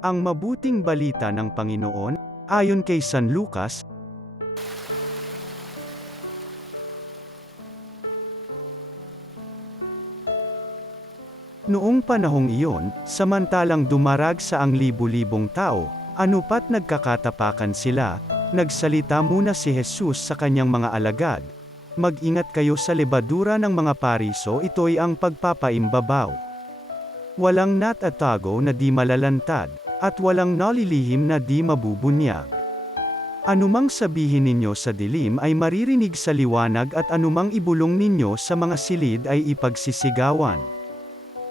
Ang mabuting balita ng Panginoon, ayon kay San Lucas. Noong panahong iyon, samantalang dumarag sa ang libu-libong tao, anupat nagkakatapakan sila, nagsalita muna si Jesus sa kanyang mga alagad. Mag-ingat kayo sa lebadura ng mga pariso, ito'y ang pagpapaimbabaw. Walang natatago na di malalantad, at walang nalilihim na di mabubunyag. Anumang sabihin ninyo sa dilim ay maririnig sa liwanag at anumang ibulong ninyo sa mga silid ay ipagsisigawan.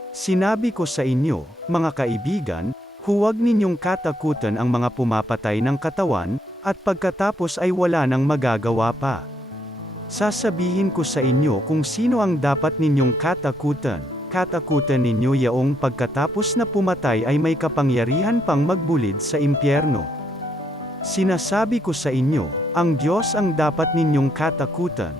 Sinabi ko sa inyo, mga kaibigan, huwag ninyong katakutan ang mga pumapatay ng katawan, at pagkatapos ay wala nang magagawa pa. Sasabihin ko sa inyo kung sino ang dapat ninyong katakutan. Katakutan ninyo yaong pagkatapos na pumatay ay may kapangyarihan pang magbulid sa impyerno. Sinasabi ko sa inyo, ang Diyos ang dapat ninyong katakutan.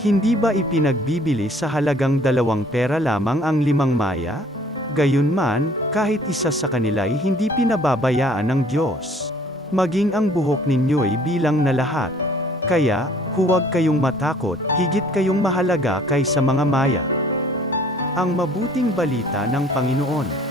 Hindi ba ipinagbibili sa halagang 2 pera lamang ang 5 maya? Gayunman, kahit isa sa kanila'y hindi pinababayaan ng Diyos. Maging ang buhok ninyo'y bilang na lahat. Kaya, huwag kayong matakot, higit kayong mahalaga kaysa mga maya. Ang mabuting balita ng Panginoon.